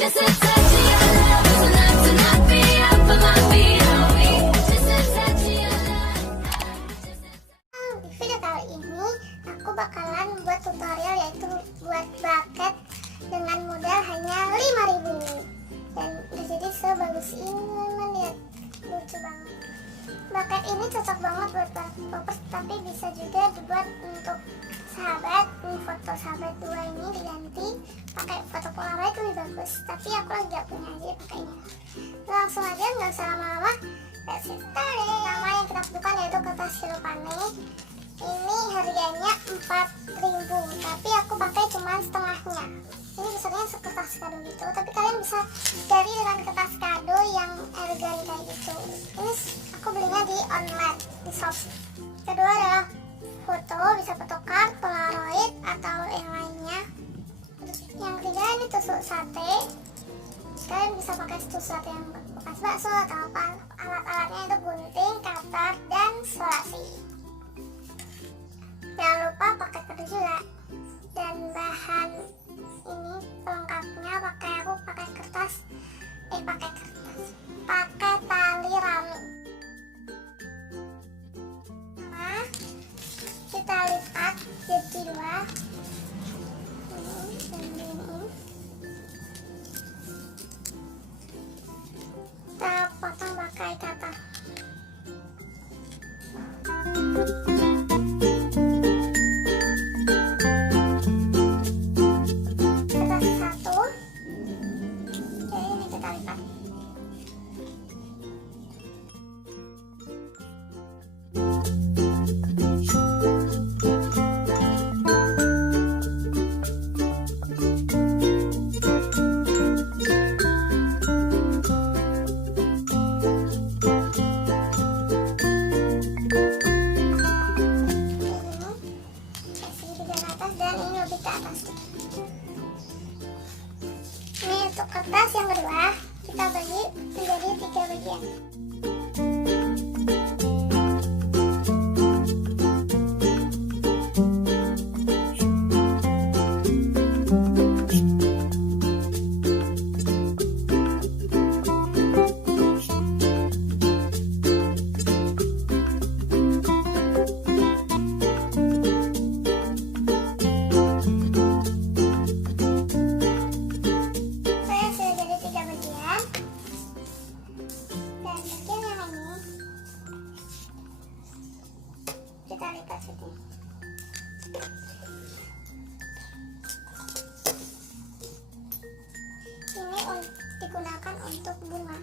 Just a touch of your love is enough to knock me off of my feet. Oh, just a touch of your love. Di video kali ini aku bakalan buat tutorial, yaitu buat bucket dengan modal hanya 5.000. Dan jadi sebagus ini, lihat, lucu banget. Bucket ini cocok banget buat popers, tapi bisa juga dibuat untuk sahabat. Foto sahabat dua ini diganti pakai foto polaroid lebih bagus, tapi aku lagi gak punya, aja pakai ini. Langsung aja, nggak usah lama-lama, let's get started. Pertama yang kita butuhkan yaitu kertas silopane. Ini harganya 4.000, tapi aku pakai cuma setengahnya. Ini besarnya sekertas kado gitu, tapi kalian bisa cari dengan kertas kado yang elegan kayak gitu. Ini aku belinya di online, di shop. Kedua adalah foto, bisa photocard, polaroid, atau yang lainnya. Yang ketiga ini tusuk sate. Kalian bisa pakai tusuk sate yang bekas bakso atau apa. Alat-alatnya itu gunting, cutter, dan solasi. Jangan lupa pakai kertas juga. Dan bahan ini pelengkapnya pakai kertas, pakai tali rami. Nah, kita lipat jadi dua. Kita potong pakai cutter. Ini untuk kertas yang kedua, kita bagi menjadi 3 bagian. Kita lipat sini. Ini digunakan untuk bunga.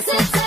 just a